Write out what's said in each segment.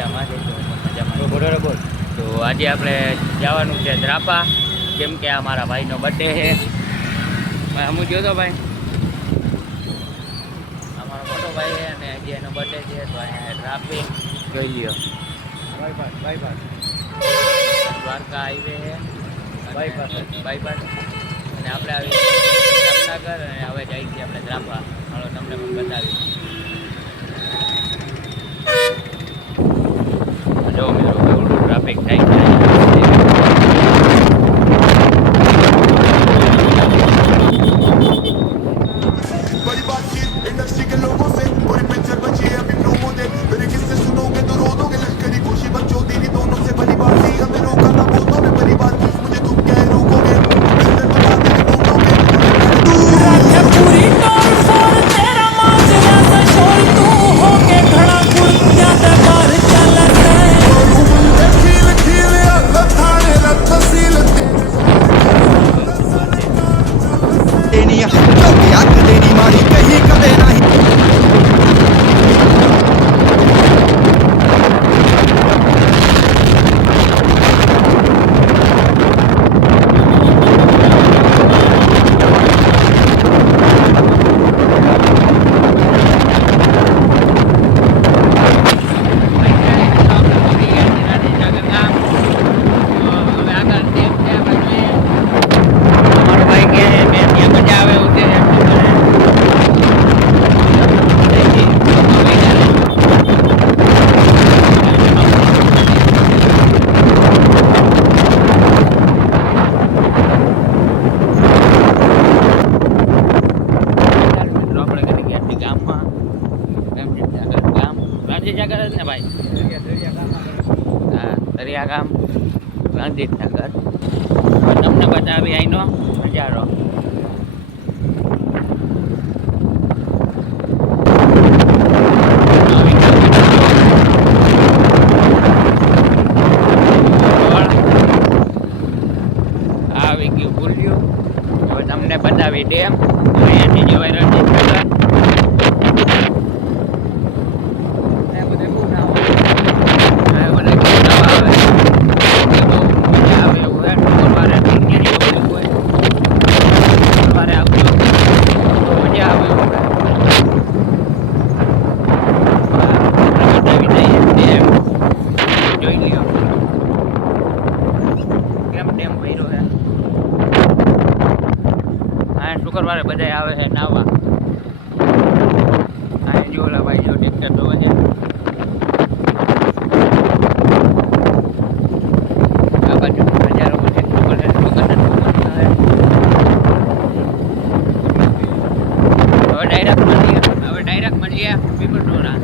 મજામાં બરોબર. તો આજે આપણે જવાનું છે દ્રાપા, કેમ કે આ મારા ભાઈનો બર્થડે છે. હું જોતો ભાઈ, અમારો મોટો ભાઈ છે અને આજે એનો બર્થડે છે, તો અહીંયા ટ્રાફિક જોઈ લ્યો. બાયપાસ દ્વારકા હાઈવે છે, બાયપાસ. અને આપણે આવી જામનગર અને હવે જઈએ છીએ આપણે દ્રાપા. હાલો તમને પણ બતાવી. જો મિત્રો કેવડું ટ્રાફિક થાય છે. દરિયા ગામ ગાંધીનગર. તમને બતાવી અહીંનો નજારો. આવી ગયું ભૂલ્યું. હવે તમને બતાવી ડેમ. અહીંયાથી જવાય રણજીતનગર. શુક્રવારે બધા આવે છે નાવા. અહીં જો ઓલા ભાઈ જો ટ્રેક્ટર ધોવે છે. આ બાજુ નજારો પછી હવે ડાયરેક્ટ મળીએ પીપળટોળા.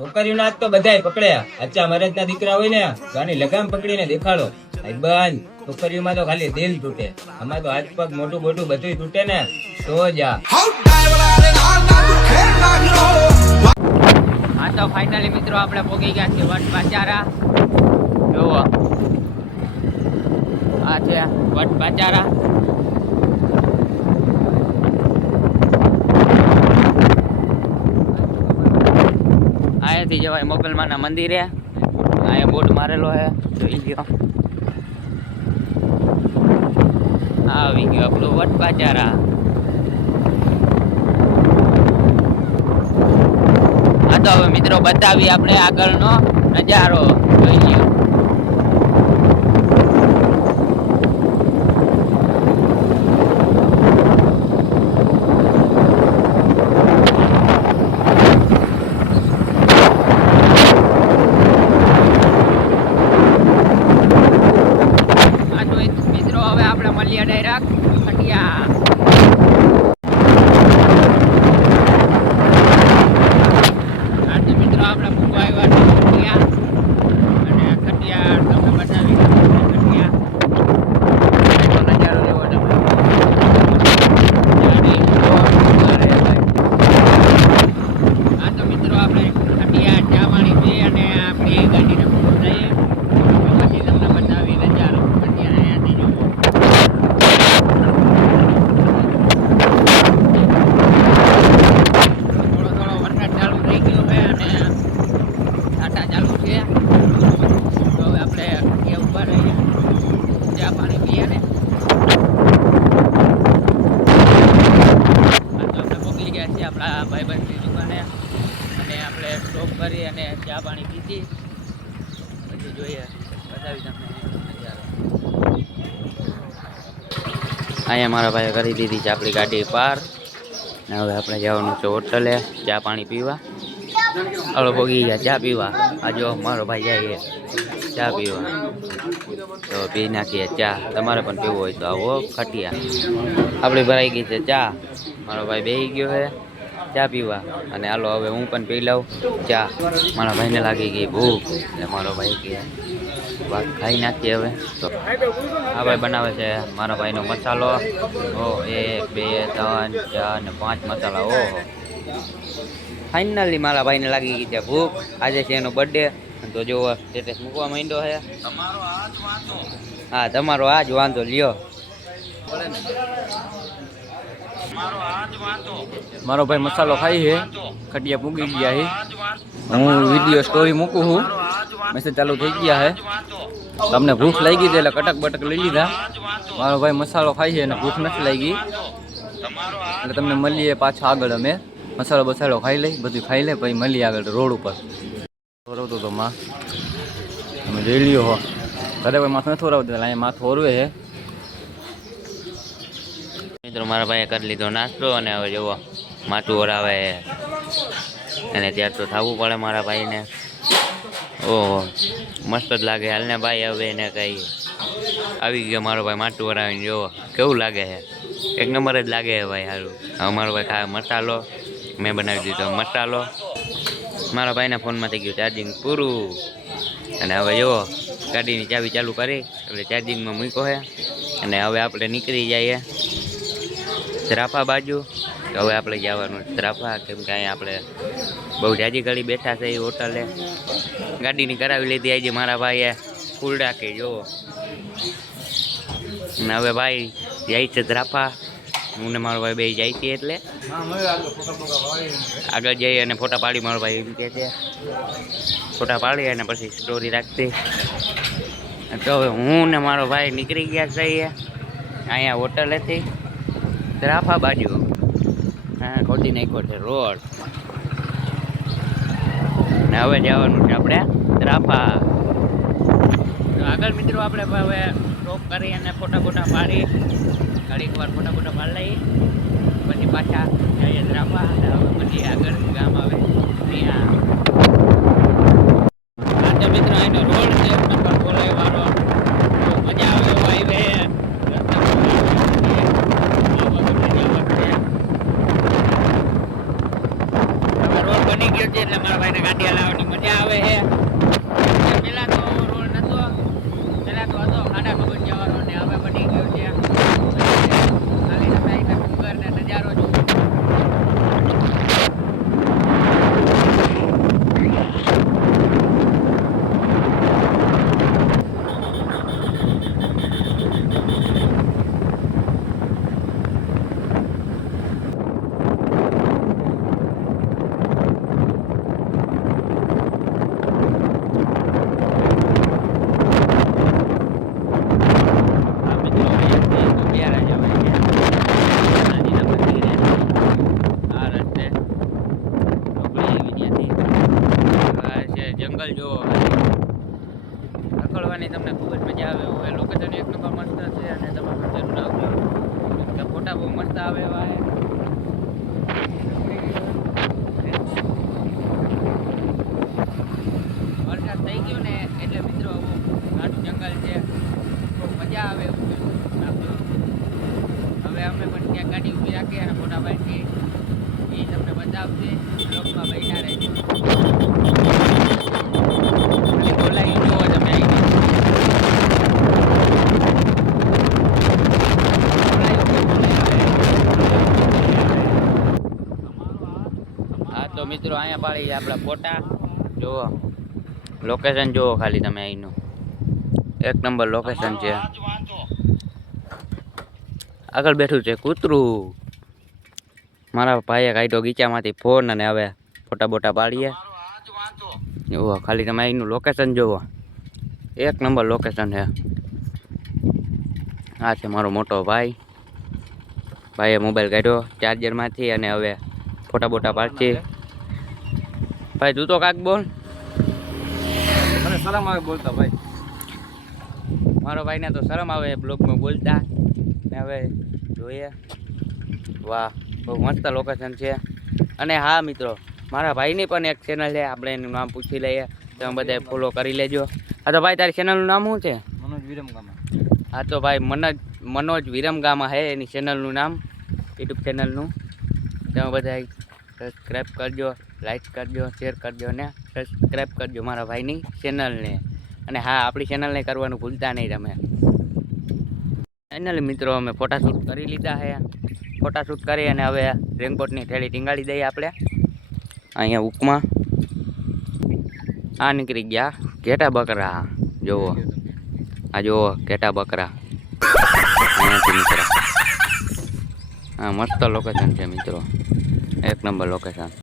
છોકરીઓના તો બધાય પકડ્યા. અચ્છા મહારાજ ના દીકરા હોય ને ગાની લગામ પકડીને દેખાડો. બંધ છોકરીઓમાં તો ખાલી દિલ તૂટે, આમાં તો હાથ પગ મોટું મોટું બધું તૂટે ને તો જા. હા તો ફાઇનલી મિત્રો આપણે પહોંચી ગયા છીએ વટ બાચારા. જોવો આ છે વટ બાચારા. આ પૂગી જવાય મોગલમાં ના મંદિરે. અહીંયા બોર્ડ મારેલો હે, જોઈ લ્યો. આવી ગયો આપણું વટબાજારા. હા તો હવે મિત્રો બતાવી આપણે આગળનો નજારો, જોઈ લ્યો. ચા પાણી પીધી પછી જોઈએ, બતાવી તમને નજારો. અહીંયા મારા ભાઈએ કરી દીધી છે આપણી ગાડી પાર ને હવે આપણે જવાનું છે હોટલે ચા પાણી પીવા. આપણે ભોગી ગયા ચા પીવા. આ જો મારો ભાઈ જાય ચા પીવા, તો પી નાખીએ ચા. તમારે પણ પીવું હોય તો આવો ખટિયા. આપણી ભરાઈ ગઈ છે ચા, મારો ભાઈ બેસી ગયો છે ચા પીવા. અને હાલો હવે હું પણ પી લઉં ચા. મારા ભાઈને લાગી ગઈ ભૂખ એટલે મારો ભાઈ કે વાત ખાઈ નાખીએ હવે. તો આ ભાઈ બનાવે છે મારા ભાઈનો મસાલો. ઓ 1 2 3 4 ને 5 મસાલા. ઓહો, ફાઇનલી મારા ભાઈને લાગી ગઈ છે ભૂખ. આજે છે એનો બર્થડે, તો જો સ્ટેટસ મૂકવા માંડ્યો છે. હા, તમારો આ જ વાંધો લ્યો. મારો ભાઈ મસાલો ખાઈ છે, ખટિયા પૂગી ગયા છે. હું વિડીયો સ્ટોરી મૂકું છું, મેસેજ ચાલુ થઈ ગયા છે. તમને ભૂખ લાગી ગઈ એટલે કટક બટક લઈ લીધા. મારો ભાઈ મસાલો ખાઈ છે અને ભૂખ નથી લાગી એટલે તમને મળીએ પાછા આગળ. અમે મસાલો બસાલો ખાઈ લઈ, બધું ખાઈ લે પછી મળીએ આગળ રોડ ઉપર. થોરવતો તો માં તમે જોઈ લ્યો હો, ઘરે કોઈ માથું નથી થોરવતું એટલે અહીંયા માથું ઓરવે છે. મિત્રો મારા ભાઈએ કરી લીધો નાસ્તો અને હવે જુઓ માથું ઓરાવે અને ત્યાર તો થવું પડે મારા ભાઈને. ઓહો, મસ્ત જ લાગે. હાલને ભાઈ હવે એને કઈ આવી ગયો મારો ભાઈ માથું ઓરાવીને. જુઓ કેવું લાગે છે, એક નંબર જ લાગે છે ભાઈ. સારું. હવે મારો ભાઈ ખાય મસાલો, મેં બનાવી દીધો મસાલો. મારા ભાઈના ફોનમાં થઈ ગયું ચાર્જિંગ પૂરું અને હવે જુઓ ગાડીની ચાવી ચાલુ કરી એટલે ચાર્જિંગમાં મૂક્યો છે. અને હવે આપણે નીકળી જઈએ ત્રાફા બાજુ. તો હવે આપણે જવાનું ત્રાફા, કેમ કે અહીંયા આપણે બહુ જાજી ઘડી બેઠા છે એ હોટલે. ગાડીની કરાવી લીધી આજે મારા ભાઈએ ફૂલ ડાકી. જુઓ ને હવે ભાઈ જાય છે ત્રાફા. હું ને મારો ભાઈ બે જાય છે એટલે આગળ જઈએ અને ફોટા પાડી. મારો ભાઈ એમ કહે છે ફોટા પાડી અને પછી સ્ટોરી રાખતી. તો હવે હું ને મારો ભાઈ નીકળી ગયા છીએ અહીંયા હોટલેથી ત્રાફા બાજુ. હા, ખોટી નાખ્યો છે રોડ ને હવે જવાનું છે આપણે ત્રાફા. તો આગળ મિત્રો આપણે હવે સ્ટોપ કરી અને ફોટા પાડી ઘડીક વાર ફોટા પાડી લઈએ પછી પાછા જઈએ ત્રાફા. હવે પછી આગળ ગામ આવે ત્યાં. તો મિત્રો એનો રોડ છે નંબર બોલાય વાળો, મજા આવે એવો હાઈવે. રોડ બની ગયો છે એટલે મારા ભાઈને ગાડી હલાવવાની મજા આવે છે. પેલા તો રોડ નતો, પેલા તો હતો ખાડા ખબર જવાનો ને હવે બની ગયો છે. ખાલી રસ્તાઈ ડુંગર ને નજારો જો. આવશે બ્લોગમાં બન્યા રહેજો. અને બોલાવી જુઓ તમે આવીને. હા તો મિત્રો અહીંયા પાડી આપણા ફોટા જુઓ, લોકેશન જુઓ ખાલી તમે અહીંનું, એક નંબર લોકેશન છે. આગળ બેઠું છે કૂતરું. મારા ભાઈએ કાઢ્યો ગીચામાંથી ફોન અને હવે ફોટા બોટા પાડીએ. જુઓ ખાલી તમે અહીંનું લોકેશન જુઓ, એક નંબર લોકેશન છે. આ છે મારો મોટો ભાઈ. ભાઈએ મોબાઈલ કાઢ્યો ચાર્જરમાંથી અને હવે ફોટા બોટા પાડશે. ભાઈ તું તો કાક બોલ. મને શરમ આવે બોલતા ભાઈ. મારો ભાઈને તો શરમ આવે બ્લોગમાં બોલતા. ને હવે જોઈએ. વાહ બહુ મસ્ત લોકેશન છે. અને હા મિત્રો, મારા ભાઈની પણ એક ચેનલ છે, આપણે એનું નામ પૂછી લઈએ. તમે બધા ફોલો કરી લેજો. હા તો ભાઈ તારી ચેનલનું નામ શું છે? મનોજ વિરમગામા. હા તો ભાઈ મનોજ વિરમગામા છે એની ચેનલનું નામ, યુટ્યુબ ચેનલનું. તમે બધા સબસ્ક્રાઈબ કરજો, લાઈક કરજો, શેર કરજો ને સબસ્ક્રાઈબ કરજો મારા ભાઈની ચેનલને. અને હા આપણી ચેનલને કરવાનું ભૂલતા નહીં તમે. ફાઇનલી મિત્રો અમે ફોટાશૂટ કરી લીધા છે. ફોટાશૂટ કરી અને હવે રેનકોટની થેલી ટીંગાડી દઈએ આપણે અહીંયા ઉકમાં. આ નીકળી ગયા ઘેટા બકરા. જુઓ આ જુઓ ઘેટા બકરા અહીંયાથી નીકળ્યા. હા મસ્ત લોકેશન છે મિત્રો, એક નંબર લોકેશન.